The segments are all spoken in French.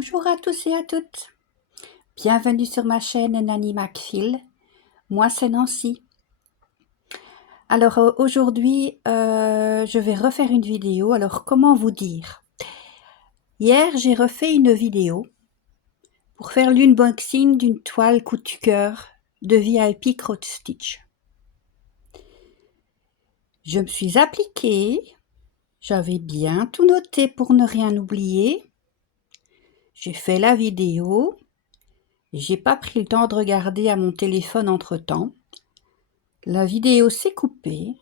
Bonjour à tous et à toutes. Bienvenue sur ma chaîne Nanny McPhil. Moi, c'est Nancy. Alors aujourd'hui, je vais refaire une vidéo. Alors, comment vous dire? Hier, j'ai refait une vidéo pour faire l'unboxing d'une toile coup de cœur de VIP Cross Stitch. Je me suis appliquée. J'avais bien tout noté pour ne rien oublier. J'ai fait la vidéo. J'ai pas pris le temps de regarder à mon téléphone entre-temps. La vidéo s'est coupée.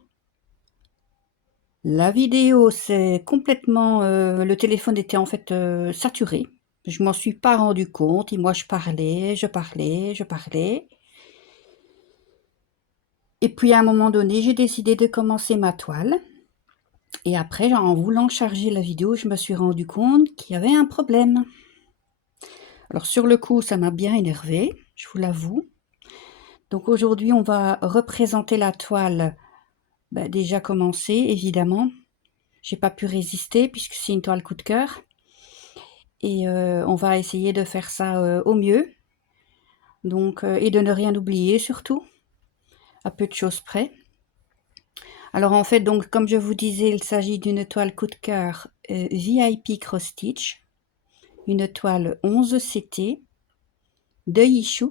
La vidéo c'est complètement... le téléphone était en fait saturé. Je m'en suis pas rendu compte. Et moi, je parlais. Et puis, à un moment donné, j'ai décidé de commencer ma toile. Et après, en voulant charger la vidéo, je me suis rendu compte qu'il y avait un problème. Alors, sur le coup, ça m'a bien énervé, je vous l'avoue. Donc, aujourd'hui, on va représenter la toile déjà commencée, évidemment. J'ai pas pu résister puisque c'est une toile coup de cœur. Et on va essayer de faire ça au mieux. Donc, et de ne rien oublier surtout, à peu de choses près. Alors en fait, donc comme je vous disais, il s'agit d'une toile coup de cœur VIP Cross Stitch. Une toile 11 CT de Yishu.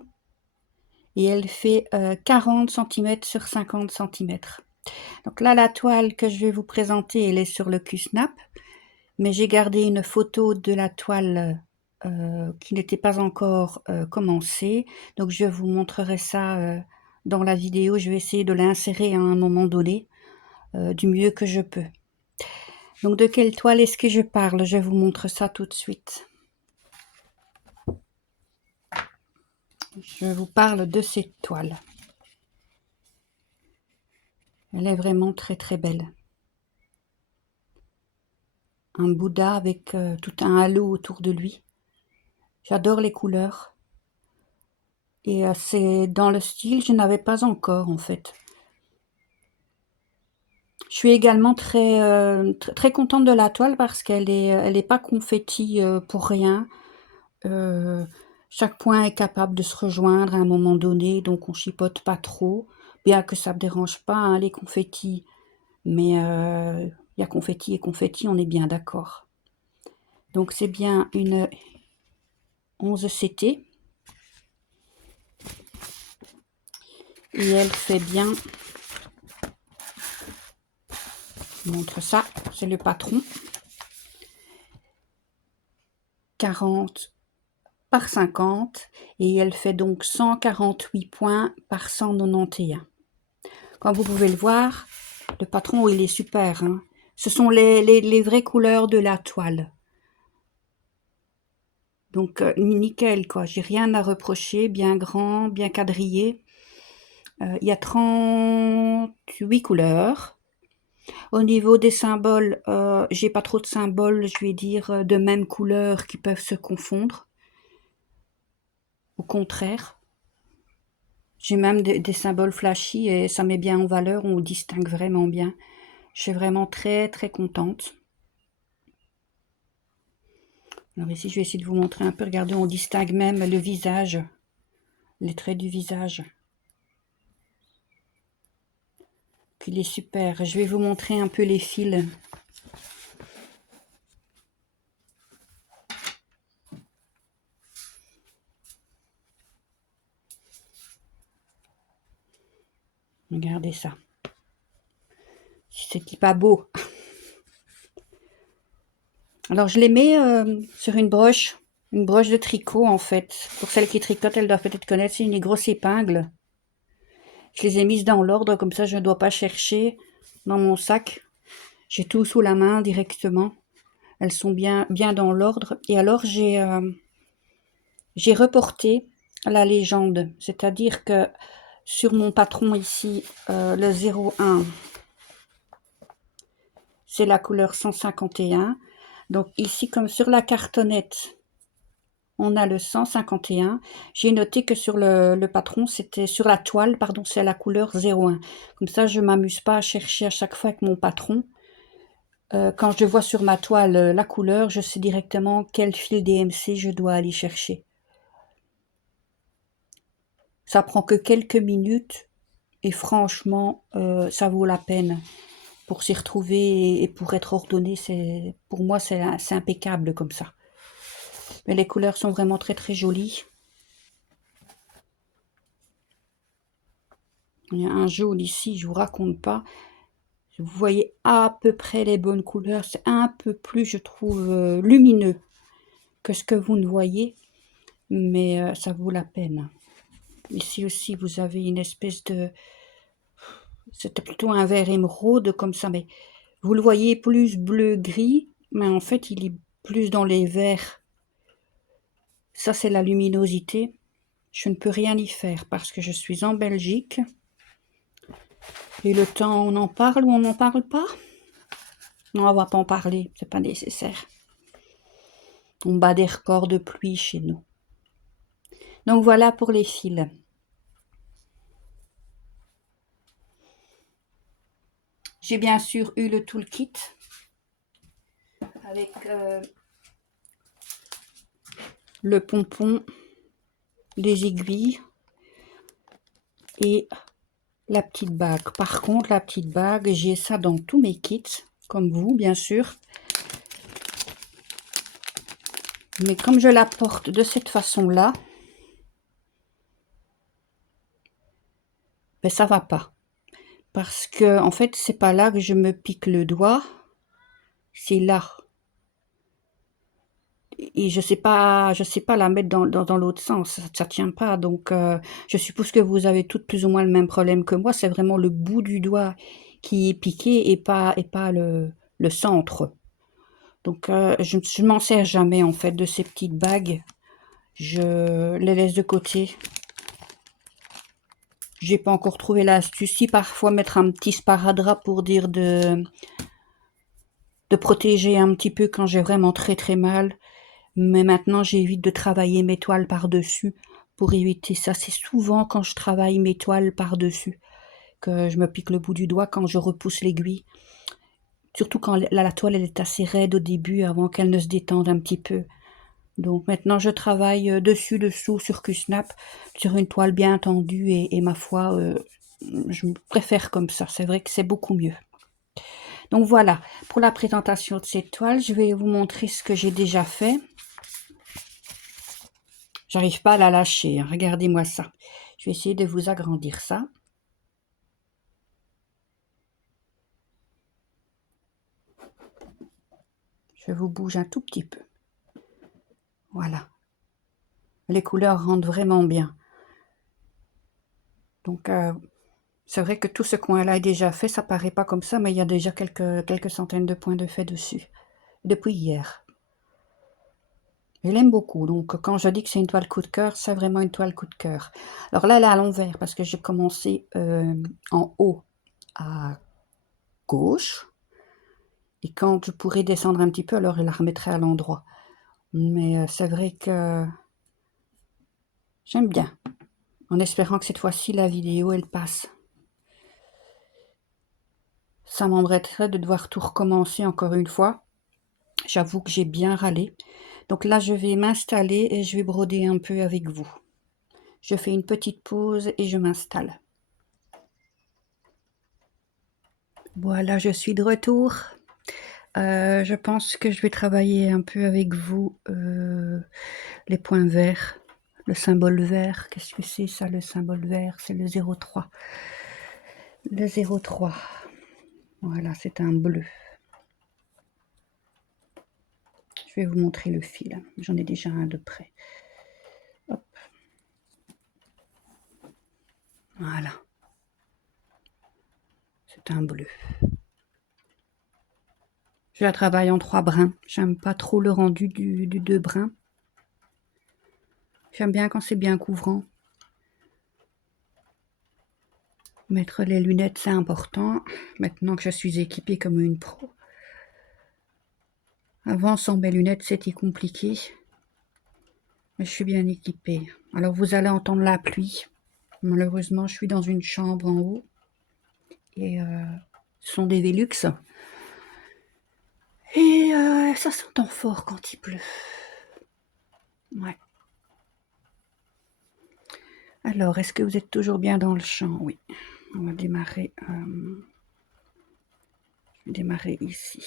Et elle fait 40 cm sur 50 cm. Donc là, la toile que je vais vous présenter, elle est sur le Q-Snap. Mais j'ai gardé une photo de la toile qui n'était pas encore commencée. Donc je vous montrerai ça dans la vidéo. Je vais essayer de l'insérer à un moment donné du mieux que je peux. Donc de quelle toile est-ce que je parle? Je vous montre ça tout de suite. Je vous parle de cette toile. Elle est vraiment très très belle. Un Bouddha avec tout un halo autour de lui. J'adore les couleurs. Et c'est dans le style, je n'avais pas encore en fait. Je suis également très contente de la toile parce qu'elle est pas confetti pour rien. Chaque point est capable de se rejoindre à un moment donné, donc on chipote pas trop. Bien que ça ne me dérange pas, hein, les confettis. Mais il y a confetti et confetti, on est bien d'accord. Donc c'est bien une 11 CT. Et elle fait bien... Je vous montre ça, c'est le patron. 40 par 50 et elle fait donc 148 points par 191. Comme vous pouvez le voir, le patron il est super, hein. Ce sont les vraies couleurs de la toile. Donc nickel quoi, j'ai rien à reprocher, bien grand, bien quadrillé. Il y a 38 couleurs. Au niveau des symboles, j'ai pas trop de symboles, je vais dire, de même couleur qui peuvent se confondre. Au contraire. J'ai même des symboles flashy et ça met bien en valeur, on distingue vraiment bien. Je suis vraiment très très contente. Alors ici, je vais essayer de vous montrer un peu. Regardez, on distingue même le visage, les traits du visage. Il est super. Je vais vous montrer un peu les fils. Regardez ça. C'est pas beau. Alors je les mets sur une broche de tricot en fait. Pour celles qui tricotent, elles doivent peut-être connaître, c'est une grosse épingle. Je les ai mises dans l'ordre, comme ça je ne dois pas chercher dans mon sac. J'ai tout sous la main directement. Elles sont bien dans l'ordre. Et alors j'ai reporté la légende. C'est-à-dire que sur mon patron ici, le 01, c'est la couleur 151. Donc ici, comme sur la cartonnette, on a le 151. J'ai noté que sur le patron, c'était sur la toile, pardon, c'est la couleur 01. Comme ça, je ne m'amuse pas à chercher à chaque fois avec mon patron. Quand je vois sur ma toile la couleur, je sais directement quel fil DMC je dois aller chercher. Ça prend que quelques minutes et franchement, ça vaut la peine pour s'y retrouver et pour être ordonné. Pour moi, c'est impeccable comme ça. Mais les couleurs sont vraiment très très jolies. Il y a un jaune ici, je vous raconte pas. Vous voyez à peu près les bonnes couleurs. C'est un peu plus, je trouve, lumineux que ce que vous ne voyez. Mais ça vaut la peine. Ici aussi, vous avez une espèce de... C'était plutôt un vert émeraude comme ça, mais vous le voyez plus bleu-gris, mais en fait, il est plus dans les verts. Ça, c'est la luminosité. Je ne peux rien y faire parce que je suis en Belgique. Et le temps, on en parle ou on n'en parle pas? Non, on va pas en parler, c'est pas nécessaire. On bat des records de pluie chez nous. Donc voilà pour les fils. J'ai bien sûr eu le toolkit avec le pompon, les aiguilles et la petite bague. Par contre, la petite bague, j'ai ça dans tous mes kits, comme vous, bien sûr. Mais comme je la porte de cette façon-là, ben ça va pas. Parce que, en fait, c'est pas là que je me pique le doigt, c'est là. Et je sais pas la mettre dans l'autre sens, ça tient pas. Donc, je suppose que vous avez toutes plus ou moins le même problème que moi. C'est vraiment le bout du doigt qui est piqué et pas le centre. Donc, je ne m'en sers jamais, en fait, de ces petites bagues. Je les laisse de côté. J'ai pas encore trouvé l'astuce. Si parfois mettre un petit sparadrap pour dire de protéger un petit peu quand j'ai vraiment très très mal. Mais maintenant, j'évite de travailler mes toiles par-dessus pour éviter ça. C'est souvent quand je travaille mes toiles par-dessus que je me pique le bout du doigt quand je repousse l'aiguille. Surtout quand la toile elle est assez raide au début avant qu'elle ne se détende un petit peu. Donc maintenant, je travaille dessus, dessous sur Q-Snap, sur une toile bien tendue et ma foi, je préfère comme ça. C'est vrai que c'est beaucoup mieux. Donc voilà, pour la présentation de cette toile, je vais vous montrer ce que j'ai déjà fait. J'arrive pas à la lâcher, hein. Regardez-moi ça. Je vais essayer de vous agrandir ça. Je vous bouge un tout petit peu. Voilà. Les couleurs rendent vraiment bien. Donc, c'est vrai que tout ce coin-là est déjà fait. Ça paraît pas comme ça, mais il y a déjà quelques centaines de points de fait dessus. Depuis hier. Je l'aime beaucoup. Donc, quand je dis que c'est une toile coup de cœur, c'est vraiment une toile coup de cœur. Alors là, elle est à l'envers parce que j'ai commencé en haut à gauche. Et quand je pourrais descendre un petit peu, alors je la remettrai à l'endroit. Mais c'est vrai que j'aime bien. En espérant que cette fois-ci, la vidéo, elle passe. Ça m'embêterait de devoir tout recommencer encore une fois. J'avoue que j'ai bien râlé. Donc là, je vais m'installer et je vais broder un peu avec vous. Je fais une petite pause et je m'installe. Voilà, je suis de retour. Je pense que je vais travailler un peu avec vous les points verts, le symbole vert. Qu'est-ce que c'est ça, le symbole vert? C'est le 03. Le 03. Voilà, c'est un bleu. Je vais vous montrer le fil. J'en ai déjà un de près. Hop. Voilà. C'est un bleu. Je la travaille en 3 brins. J'aime pas trop le rendu du 2 brins. J'aime bien quand c'est bien couvrant. Mettre les lunettes, c'est important. Maintenant que je suis équipée comme une pro. Avant, sans mes lunettes, c'était compliqué. Mais je suis bien équipée. Alors, vous allez entendre la pluie. Malheureusement, je suis dans une chambre en haut. Et ce sont des Velux. Et ça s'entend fort quand il pleut. Ouais. Alors, est-ce que vous êtes toujours bien dans le champ? Oui. On va démarrer. Je vais démarrer ici.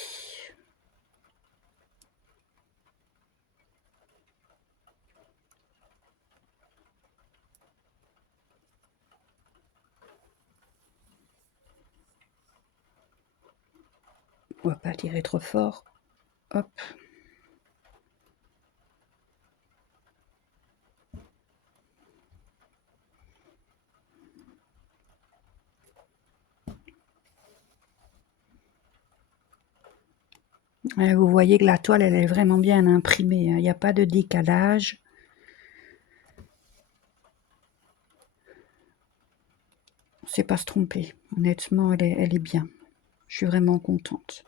On va pas tirer trop fort. Hop. Vous voyez que la toile, elle est vraiment bien imprimée, hein. Il n'y a pas de décalage. On ne sait pas se tromper. Honnêtement, elle est bien. Je suis vraiment contente.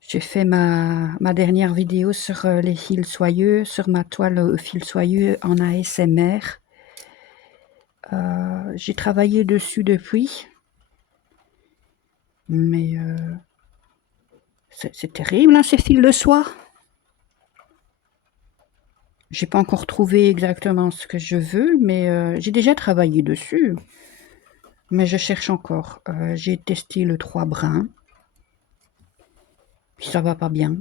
J'ai fait ma dernière vidéo sur les fils soyeux, sur ma toile au fil soyeux en ASMR. J'ai travaillé dessus depuis. Mais c'est terrible, hein, ces fils de soie. J'ai pas encore trouvé exactement ce que je veux, mais j'ai déjà travaillé dessus. Mais je cherche encore. J'ai testé le 3 brins. Puis ça va pas bien.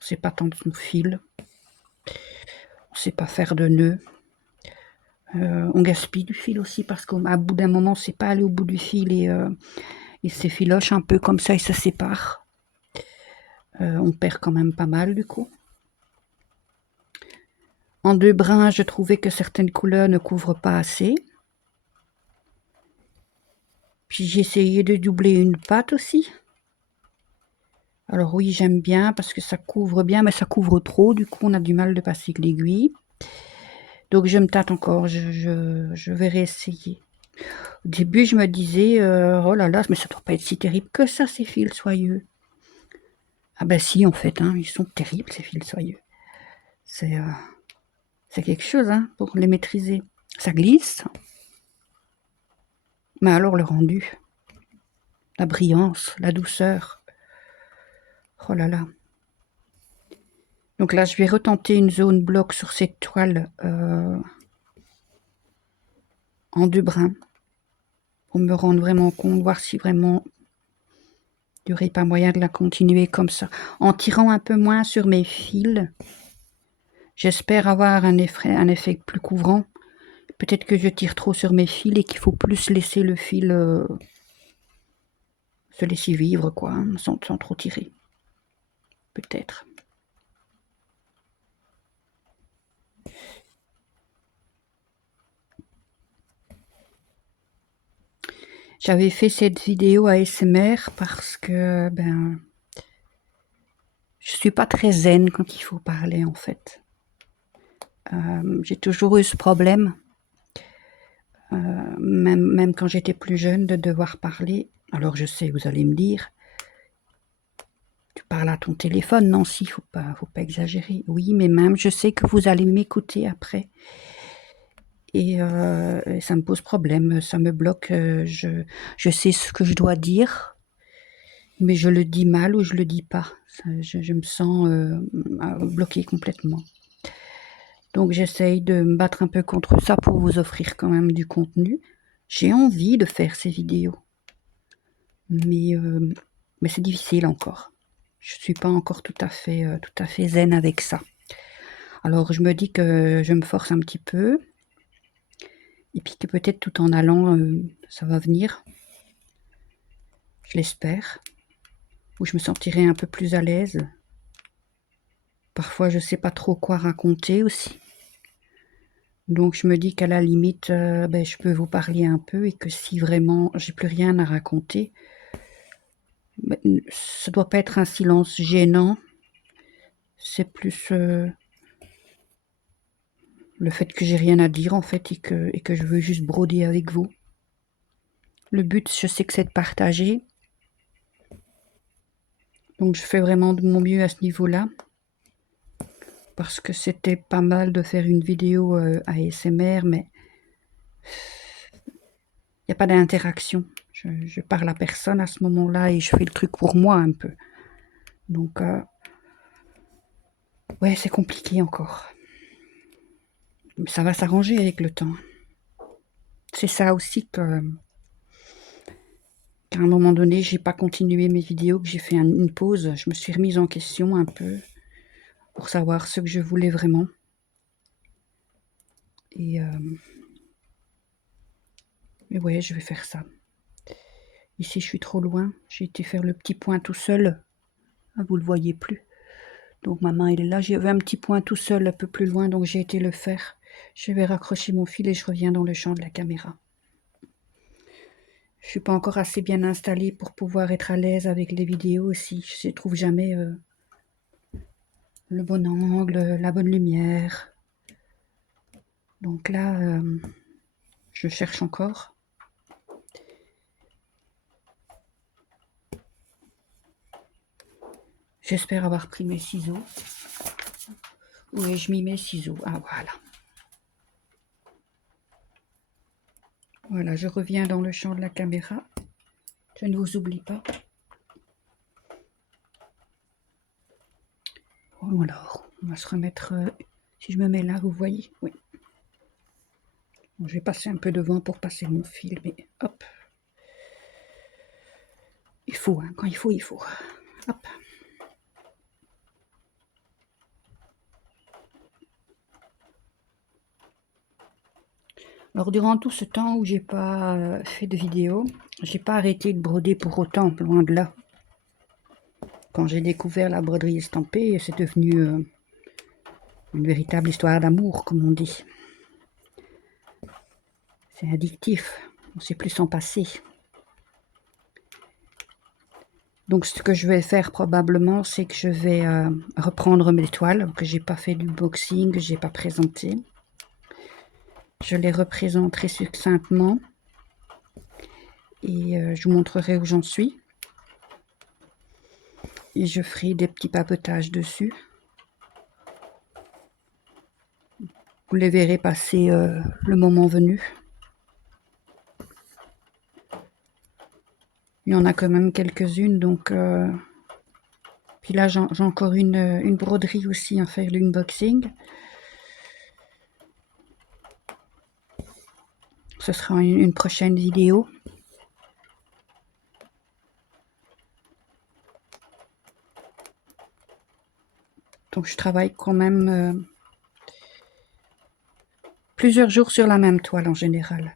C'est pas tant de son fil. On sait pas faire de nœuds. On gaspille du fil aussi parce qu'à bout d'un moment, c'est pas aller au bout du fil et il s'effiloche un peu comme ça et se sépare. On perd quand même pas mal du coup. En 2 brins, je trouvais que certaines couleurs ne couvrent pas assez. Puis j'ai essayé de doubler une patte aussi. Alors oui, j'aime bien parce que ça couvre bien, mais ça couvre trop. Du coup, on a du mal de passer avec l'aiguille. Donc je me tâte encore, je vais réessayer. Au début, je me disais, oh là là, mais ça doit pas être si terrible que ça, ces fils soyeux. Ah ben si, en fait, hein, ils sont terribles, ces fils soyeux. C'est quelque chose, hein, pour les maîtriser. Ça glisse. Mais alors le rendu, la brillance, la douceur. Oh là là. Donc là, je vais retenter une zone bloc sur cette toile en 2 brins. Pour me rendre vraiment compte, voir si vraiment il n'y aurait pas moyen de la continuer comme ça. En tirant un peu moins sur mes fils, j'espère avoir un effet plus couvrant. Peut-être que je tire trop sur mes fils et qu'il faut plus laisser le fil se laisser vivre, quoi, hein, sans trop tirer. Peut-être. J'avais fait cette vidéo ASMR parce que, ben, je suis pas très zen quand il faut parler, en fait. J'ai toujours eu ce problème, même quand j'étais plus jeune, de devoir parler. Alors je sais, vous allez me dire, tu parles à ton téléphone, Nancy, faut pas exagérer. Oui, mais même je sais que vous allez m'écouter après. Et ça me pose problème, ça me bloque. Je sais ce que je dois dire, mais je le dis mal ou je le dis pas. Je me sens bloquée complètement. Donc j'essaye de me battre un peu contre ça pour vous offrir quand même du contenu. J'ai envie de faire ces vidéos, mais c'est difficile encore. Je suis pas encore tout à fait zen avec ça. Alors je me dis que je me force un petit peu, et puis que peut-être tout en allant, ça va venir. Je l'espère. Ou je me sentirai un peu plus à l'aise. Parfois, je sais pas trop quoi raconter aussi. Donc je me dis qu'à la limite, ben, je peux vous parler un peu et que si vraiment j'ai plus rien à raconter, ben, ça doit pas être un silence gênant. C'est plus le fait que j'ai rien à dire en fait et que je veux juste broder avec vous. Le but, je sais que c'est de partager. Donc je fais vraiment de mon mieux à ce niveau-là. Parce que c'était pas mal de faire une vidéo ASMR, mais il n'y a pas d'interaction. Je parle à personne à ce moment-là et je fais le truc pour moi un peu. Donc, ouais, c'est compliqué encore. Mais ça va s'arranger avec le temps. C'est ça aussi qu'à un moment donné, j'ai pas continué mes vidéos, que j'ai fait une pause. Je me suis remise en question un peu pour savoir ce que je voulais vraiment. Et mais ouais, je vais faire ça. Ici, je suis trop loin. J'ai été faire le petit point tout seul. Ah, vous le voyez plus. Donc ma main, elle est là. J'avais un petit point tout seul un peu plus loin, donc j'ai été le faire. Je vais raccrocher mon fil et je reviens dans le champ de la caméra. Je suis pas encore assez bien installée pour pouvoir être à l'aise avec les vidéos aussi. Je ne trouve jamais le bon angle, la bonne lumière. Donc là, je cherche encore. J'espère avoir pris mes ciseaux. Où ai-je mis mes ciseaux? Ah, voilà. Voilà, je reviens dans le champ de la caméra. Je ne vous oublie pas. Bon, alors, on va se remettre... si je me mets là, vous voyez? Oui. Bon, je vais passer un peu devant pour passer mon fil, mais hop. Il faut, hein, quand il faut, il faut. Hop. Alors, durant tout ce temps où j'ai pas fait de vidéo, j'ai pas arrêté de broder pour autant, loin de là. Quand j'ai découvert la broderie estampée, c'est devenu une véritable histoire d'amour, comme on dit. C'est addictif, on ne sait plus s'en passer. Donc ce que je vais faire probablement, c'est que je vais reprendre mes toiles, que j'ai pas fait du boxing, que j'ai pas présenté. Je les représenterai succinctement et je vous montrerai où j'en suis. Et je ferai des petits papotages dessus. Vous les verrez passer le moment venu. Il y en a quand même quelques-unes, donc... Puis là, j'ai encore une broderie aussi à faire, l'unboxing. Ce sera une prochaine vidéo. Donc je travaille quand même plusieurs jours sur la même toile en général.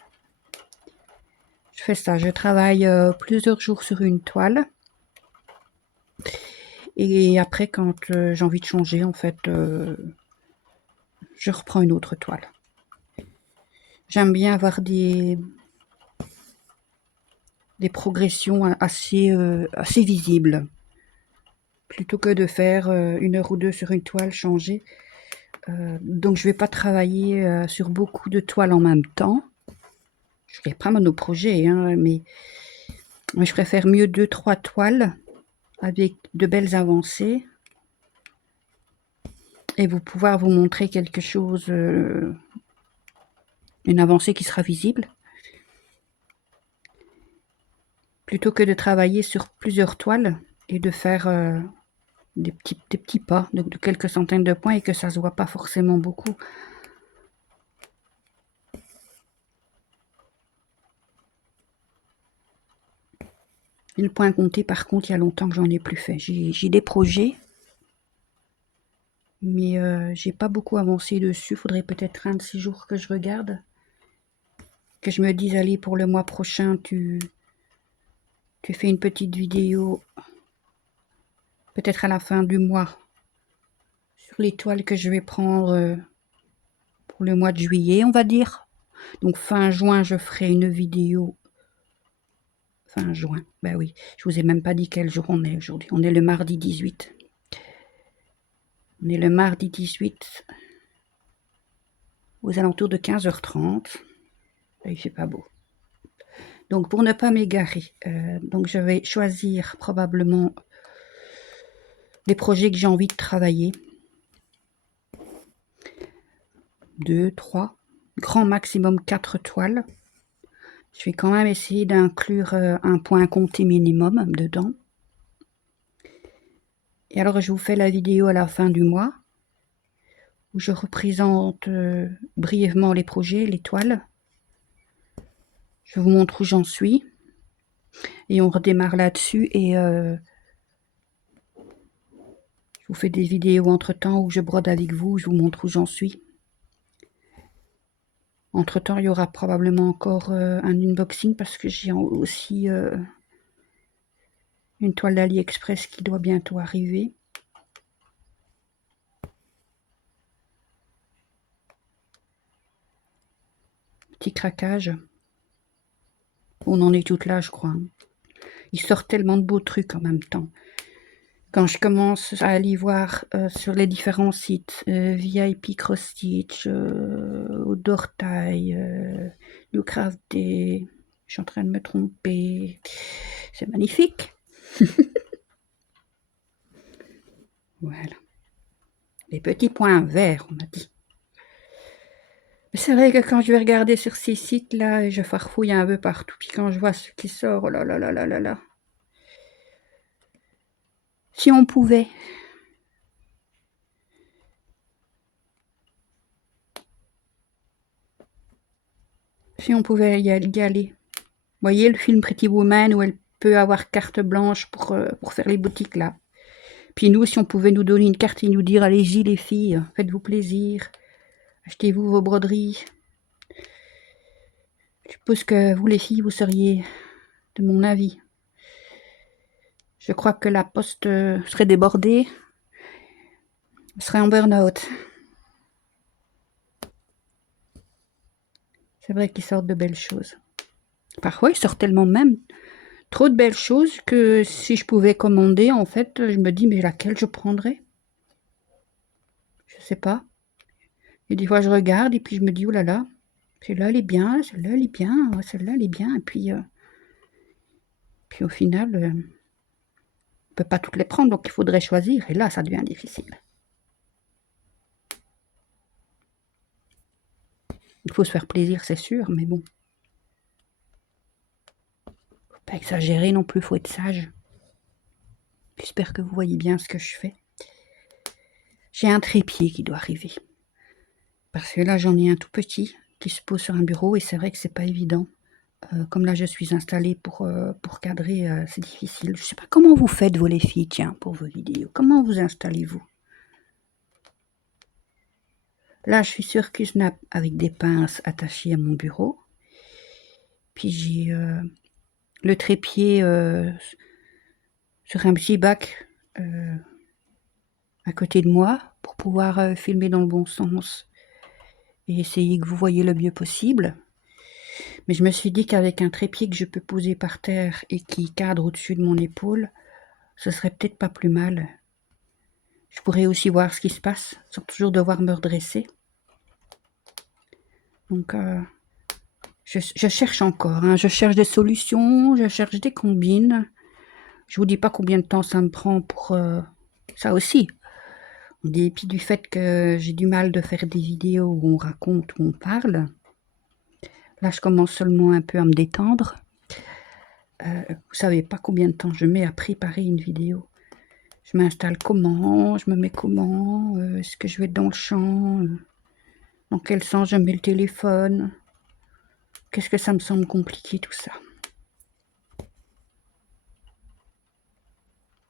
Je fais ça, je travaille plusieurs jours sur une toile. Et après, quand j'ai envie de changer, en fait, je reprends une autre toile. J'aime bien avoir des progressions assez visibles. Plutôt que de faire 1 heure ou 2 sur une toile, changer. Donc je ne vais pas travailler sur beaucoup de toiles en même temps. Je ne fais pas monoprojet, hein, mais je préfère mieux 2-3 toiles avec de belles avancées et pouvoir vous montrer quelque chose, une avancée qui sera visible, plutôt que de travailler sur plusieurs toiles et de faire des petits pas de quelques centaines de points et que ça se voit pas forcément beaucoup. Et le point compté, par contre, il y a longtemps que j'en ai plus fait. J'ai des projets, mais j'ai pas beaucoup avancé dessus. Faudrait peut-être un de ces jours que je regarde, que je me dise, allez, pour le mois prochain, tu fais une petite vidéo, peut-être à la fin du mois, sur les toiles que je vais prendre pour le mois de juillet, on va dire. Donc fin juin, je ferai une vidéo. Fin juin, ben oui, je vous ai même pas dit quel jour on est aujourd'hui. On est le mardi 18. On est le mardi 18, aux alentours de 15h30. Il fait pas beau. Donc pour ne pas m'égarer, donc je vais choisir probablement les projets que j'ai envie de travailler. 2, 3, grand maximum 4 toiles. Je vais quand même essayer d'inclure un point compté minimum dedans. Et alors, je vous fais la vidéo à la fin du mois, où je représente brièvement les projets, les toiles. Je vous montre où j'en suis. Et on redémarre là-dessus. Et je vous fais des vidéos entre-temps où je brode avec vous. Je vous montre où j'en suis. Entre-temps, il y aura probablement encore un unboxing parce que j'ai aussi une toile d'AliExpress qui doit bientôt arriver. Petit craquage. On en est toutes là, je crois. Il sort tellement de beaux trucs en même temps. Quand je commence à aller voir sur les différents sites, VIP Cross Stitch, Outdoor Tie, New Craft Day, je suis en train de me tromper. C'est magnifique. Voilà. Les petits points verts, on a dit. C'est vrai que quand je vais regarder sur ces sites-là, je farfouille un peu partout. Puis quand je vois ce qui sort, oh là là là là là là. Si on pouvait. Si on pouvait y aller. Vous voyez le film Pretty Woman où elle peut avoir carte blanche pour faire les boutiques là. Puis nous, si on pouvait nous donner une carte et nous dire, allez-y les filles, faites-vous plaisir. Achetez-vous vos broderies. Je suppose que vous les filles, vous seriez de mon avis. Je crois que la poste serait débordée. Serait en burn-out. C'est vrai qu'ils sortent de belles choses. Parfois, ils sortent tellement même trop de belles choses que si je pouvais commander, en fait, je me dis, mais laquelle je prendrais? Je sais pas. Et des fois, je regarde et puis je me dis, oh là là, celle-là, elle est bien, celle-là, elle est bien, celle-là, elle est bien. Et puis au final, on ne peut pas toutes les prendre, donc il faudrait choisir. Et là, ça devient difficile. Il faut se faire plaisir, c'est sûr, mais bon. Faut pas exagérer non plus, faut être sage. J'espère que vous voyez bien ce que je fais. J'ai un trépied qui doit arriver. Parce que là, j'en ai un tout petit qui se pose sur un bureau et c'est vrai que c'est pas évident. Comme là, je suis installée pour cadrer, c'est difficile. Je sais pas comment vous faites, vous les filles, tiens, pour vos vidéos. Comment vous installez-vous? Là, je suis sur QSnap avec des pinces attachées à mon bureau. Puis j'ai le trépied sur un petit bac à côté de moi pour pouvoir filmer dans le bon sens et essayer que vous voyez le mieux possible. Mais je me suis dit qu'avec un trépied que je peux poser par terre et qui cadre au-dessus de mon épaule, ce serait peut-être pas plus mal. Je pourrais aussi voir ce qui se passe, sans toujours devoir me redresser. Donc, je cherche encore, hein. Je cherche des solutions, je cherche des combines. Je vous dis pas combien de temps ça me prend pour ça aussi. En dépit du fait que j'ai du mal de faire des vidéos où on raconte, où on parle. Là, je commence seulement un peu à me détendre. Vous savez pas combien de temps je mets à préparer une vidéo. Je m'installe comment, je me mets comment, est-ce que je vais être dans le champ, dans quel sens je mets le téléphone. Qu'est-ce que ça me semble compliqué tout ça.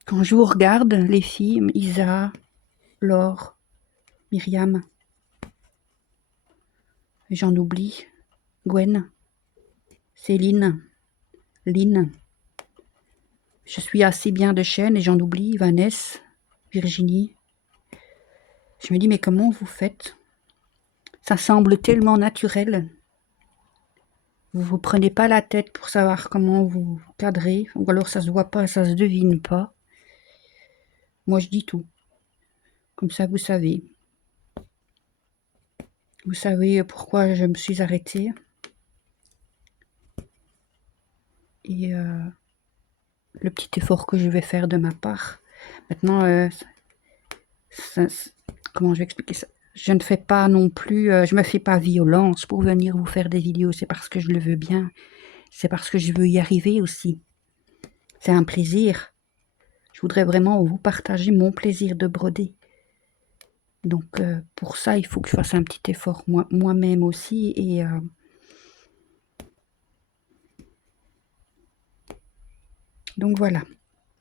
Quand je vous regarde, les filles, Isa, Laure, Myriam, j'en oublie, Gwen, Céline, Lynn. Je suis assez bien de chaîne et j'en oublie, Vanessa, Virginie. Je me dis, mais comment vous faites? Ça semble tellement naturel. Vous vous prenez pas la tête pour savoir comment vous cadrez, ou alors ça se voit pas, ça se devine pas. Moi, je dis tout. Comme ça, vous savez. Vous savez pourquoi je me suis arrêtée. Et le petit effort que je vais faire de ma part. Maintenant, comment je vais expliquer ça? Je ne fais pas non plus, je me fais pas violence pour venir vous faire des vidéos, c'est parce que je le veux bien. c'est parce que je veux y arriver aussi. C'est un plaisir. Je voudrais vraiment vous partager mon plaisir de broder. Donc pour ça, il faut que je fasse un petit effort moi-même aussi. Et donc voilà.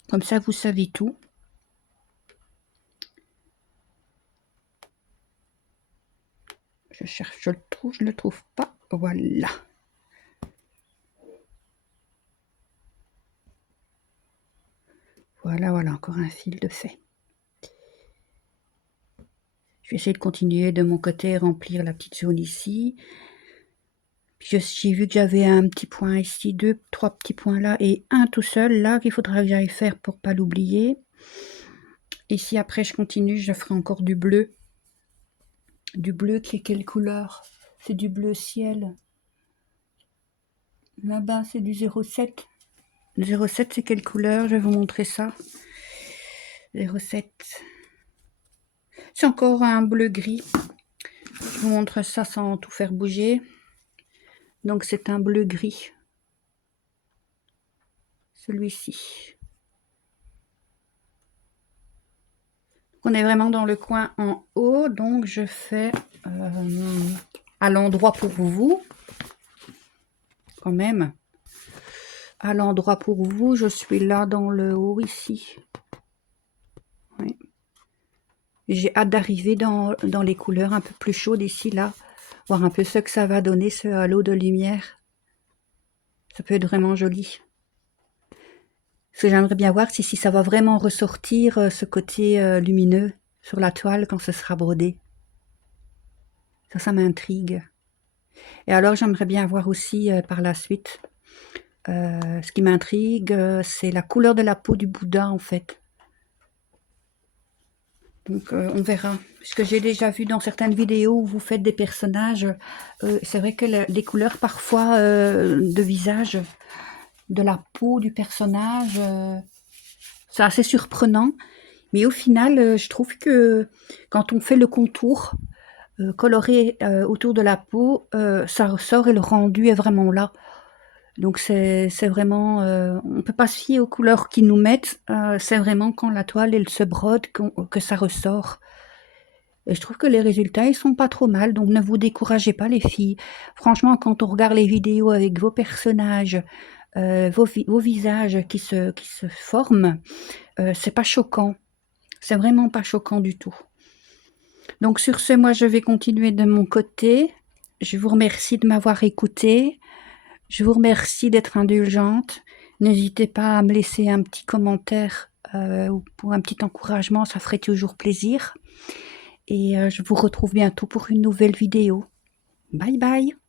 Comme ça, vous savez tout. Je cherche, je ne le trouve pas. Voilà. Voilà, voilà, encore un fil de fait. Je vais essayer de continuer de mon côté, remplir la petite zone ici. J'ai vu que j'avais un petit point ici, trois petits points là et un tout seul là qu'il faudra que j'aille faire pour pas l'oublier. Et si après je continue, je ferai encore du bleu. Du bleu qui est quelle couleur? C'est du bleu ciel. Là-bas, c'est du 07. Le 07, c'est quelle couleur? Je vais vous montrer ça. 07. C'est encore un bleu gris. Je vous montre ça sans tout faire bouger. Donc c'est un bleu gris. Celui-ci. On est vraiment dans le coin en haut. Donc je fais à l'endroit pour vous. Quand même. À l'endroit pour vous, je suis là dans le haut ici. Oui. J'ai hâte d'arriver dans les couleurs un peu plus chaudes ici, là. Voir un peu ce que ça va donner, ce halo de lumière. Ça peut être vraiment joli. Parce que j'aimerais bien voir si ça va vraiment ressortir ce côté lumineux sur la toile quand ce sera brodé. Ça m'intrigue. Et alors j'aimerais bien voir aussi par la suite. Ce qui m'intrigue, c'est la couleur de la peau du Bouddha en fait. Donc on verra. Ce que j'ai déjà vu dans certaines vidéos où vous faites des personnages, c'est vrai que les couleurs parfois de visage, de la peau du personnage, c'est assez surprenant. Mais au final, je trouve que quand on fait le contour coloré autour de la peau, ça ressort et le rendu est vraiment là. Donc c'est vraiment, on ne peut pas se fier aux couleurs qu'ils nous mettent, c'est vraiment quand la toile elle se brode que ça ressort. Et je trouve que les résultats ils sont pas trop mal, donc ne vous découragez pas les filles. Franchement, quand on regarde les vidéos avec vos personnages, vos visages qui se forment, c'est pas choquant. C'est vraiment pas choquant du tout. Donc sur ce, moi je vais continuer de mon côté. Je vous remercie de m'avoir écouté. Je vous remercie d'être indulgente. N'hésitez pas à me laisser un petit commentaire ou pour un petit encouragement, ça ferait toujours plaisir. Et je vous retrouve bientôt pour une nouvelle vidéo. Bye bye!